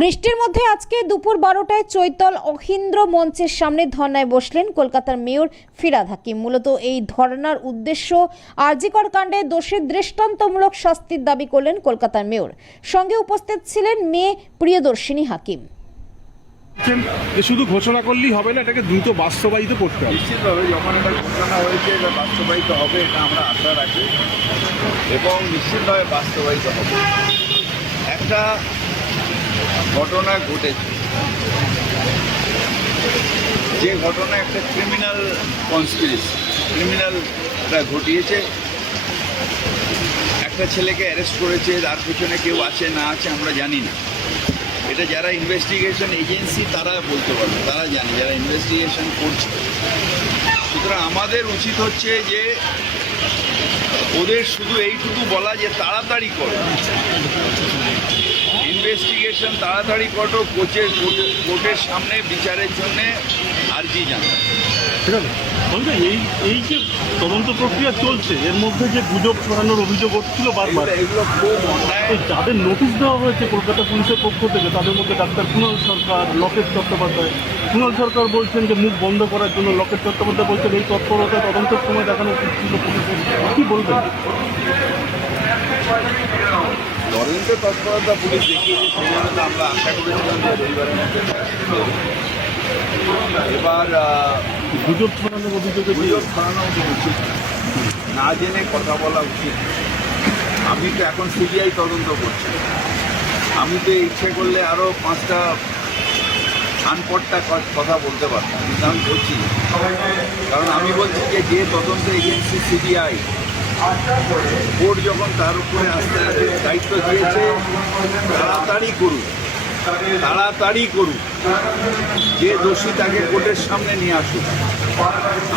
বৃষ্টির মধ্যে আজকে দুপুর বারোটায় চৈতল অহিন্দ্র মঞ্চের সামনে ধর্নায় বসলেন কলকাতার মেয়র ফিরাদ হাকিম। মূলত এই ধর্নার উদ্দেশ্য আরজিকর কাণ্ডে দোষীর দৃষ্টান্তমূলক শাস্তির দাবি করলেন কলকাতার মেয়র। সঙ্গে উপস্থিত ছিলেন মেয়ে প্রিয়দর্শিনী হাকিম। যে শুধু ঘোষণা করলেই হবে না এটাকে দ্রুত বাস্তবায়িত করতে হবে। নিশ্চিতভাবে যখন এটা ঘোষণা হয়েছে এটা বাস্তবায়িত হবে এটা আমরা আশা রাখি। এবং নিশ্চিতভাবে বাস্তবায়িত হবে। একটা ঘটনা ঘটেছে। যে ঘটনা একটা ক্রিমিনাল কনস্পিরেসি ক্রিমিনালরা ঘটিয়েছে। একটা ছেলেকে অ্যারেস্ট করেছে, তার পিছনে কেউ আছে, না আছে, আমরা জানি না। এটা যারা ইনভেস্টিগেশন এজেন্সি তারা বলতে পারবে, তারা জানে, যারা ইনভেস্টিগেশন করছে। সুতরাং আমাদের উচিত হচ্ছে যে ওদের শুধু এইটুকু বলা যে তাড়াতাড়ি করো। ইনভেস্টিগেশন তাড়াতাড়ি করো কোচের কোর্টের সামনে বিচারের জন্যে আর্জি জানা ঠিক আছে? এই এই যে তদন্ত প্রক্রিয়া চলছে এর মধ্যে যে গুজব ছড়ানোর অভিযোগ হচ্ছিল বারবার এগুলো- খুব অন্যায়। যাদের নোটিশ দেওয়া হয়েছে কলকাতা পুলিশের পক্ষ থেকে তাদের মধ্যে ডাক্তার কুণাল সরকার লকেট চট্টোপাধ্যায়। কুণাল সরকার বলছেন যে মুখ বন্ধ করার জন্য লকেট চট্টোপাধ্যায় বলছেন এই তৎপরতা তদন্তের সময় দেখানো উচিত ছিল পুলিশের। কি বলবেন? তদন্ত তৎপরতা পুলিশ দেখিয়েছে সেই জন্য আমরা আশা করেছিলাম যে রবিবারের মধ্যে এবার গুজব ছড়ানোর অভিযোগে গুজব ছড়ানো উচিত। না জেনে কথা বলা উচিত। আমি তো এখন সিবিআই তদন্ত করছি। আমি তো ইচ্ছে করলে আরও পাঁচটা আনপটটা কথা বলতে পারতাম। কিন্তু আমি বলছি কারণ আমি বলছি যে যে তদন্ত এজেন্সি সিবিআই কোর্ট যখন তার উপরে আস্তে আস্তে দায়িত্ব দিয়েছে, তাড়াতাড়ি করুন তাড়াতাড়ি করুন যে দোষী তাকে কোর্টের সামনে নিয়ে আসুক,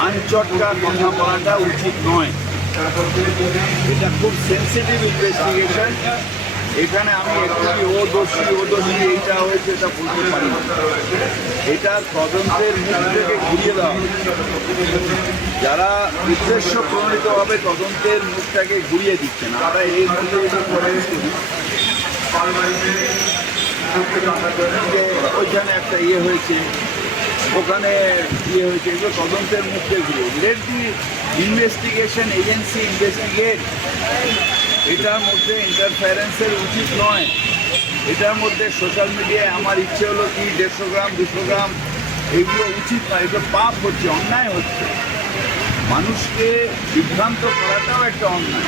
আনচটকা কথা বলাটা উচিত নয়। এটা খুব সেন্সিটিভ ইনভেস্টিগেশন এখানে আমি একটু ও দোষী ও দোষী, এইটা হয়েছে, এটা বলতে পারি না। এটা তদন্তের মুখ থেকে ঘুরিয়ে দেওয়া যারা উদ্দেশ্য প্রণীতভাবে তদন্তের মুখটাকে ঘুরিয়ে দিচ্ছেন আমরা এর মধ্যে ওইখানে একটা ইয়ে হয়েছে, ওখানে ইয়ে হয়েছে, এগুলো তদন্তের মুখে ঘুরে let the investigation agency investigate এটার মধ্যে ইন্টারফারেন্সের উচিত নয়। এটার মধ্যে সোশ্যাল মিডিয়ায় আমার ইচ্ছে হলো কি দেড়শো গ্রাম দুশো গ্রাম এগুলো উচিত নয়। এগুলো পাপ হচ্ছে অন্যায় হচ্ছে। মানুষকে বিভ্রান্ত করাটাও একটা অন্যায়।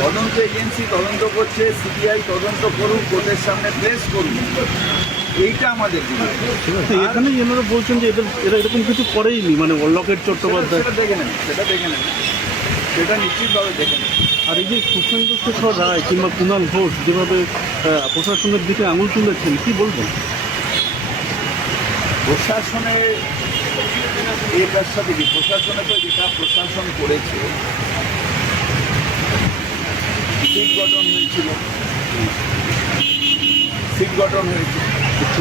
তদন্ত এজেন্সি তদন্ত করছে সিবিআই তদন্ত করুক কোর্টের সামনে প্রেস করুক। এইটা আমাদের এখানে এনারা বলছেন যে এরা এরকম কিছু করেইনি মানে লকেট চট্টোপাধ্যায় সেটা দেখে নেন সেটা দেখে নেন। সেটা নিশ্চিতভাবে দেখে নেন। আর এই যে সুখেন্দ্র শেখর রায় কিংবা কুণাল ঘোষ যেভাবে প্রশাসনের দিকে আঙুল তুলেছেন কি বলবেন? প্রশাসনের এটার ব্যবসা কি? প্রশাসনে তো যেটা প্রশাসন করেছে সিট গঠন হয়েছিল। সিট গঠন হয়েছে। কিছু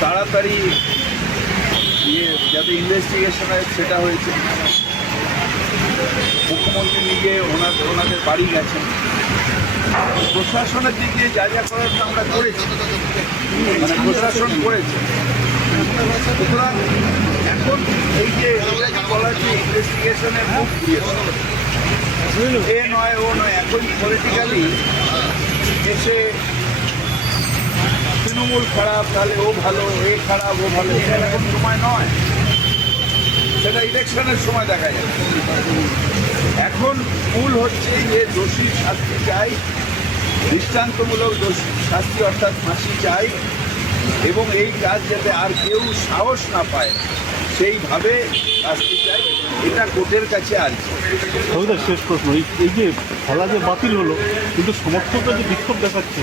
তাড়াতাড়ি ইয়ে যাতে ইনভেস্টিগেশন হয় সেটা হয়েছে। মুখ্যমন্ত্রী নিজে ওনার, ওনাদের বাড়ি গেছেন। প্রশাসনের দিক যা যা করার আমরা করেছি। মানে প্রশাসন করেছে। সুতরাং এখন এই যে বলা ইনভেস্টিগেশনের মুখ এ নয়, ও নয়, এখন পলিটিক্যালি এসে তৃণমূল খারাপ, তাহলে ও ভালো, এ খারাপ, ও ভালো এখন সময় নয়। সেটা ইলেকশনের সময় দেখা যায়। এখন মূল হচ্ছে যে দোষী শাস্তি চাই, দৃষ্টান্তমূলক দোষী শাস্তি অর্থাৎ ফাঁসি চাই এবং এই কাজ যাতে আর কেউ সাহস না পায়, সেইভাবে শাস্তি চাই। এটা কোর্টের কাছে কি শেষ প্রশ্ন। এই যে খেলা যে বাতিল হলো, কিন্তু সমর্থকরা যে বিক্ষোভ দেখাচ্ছে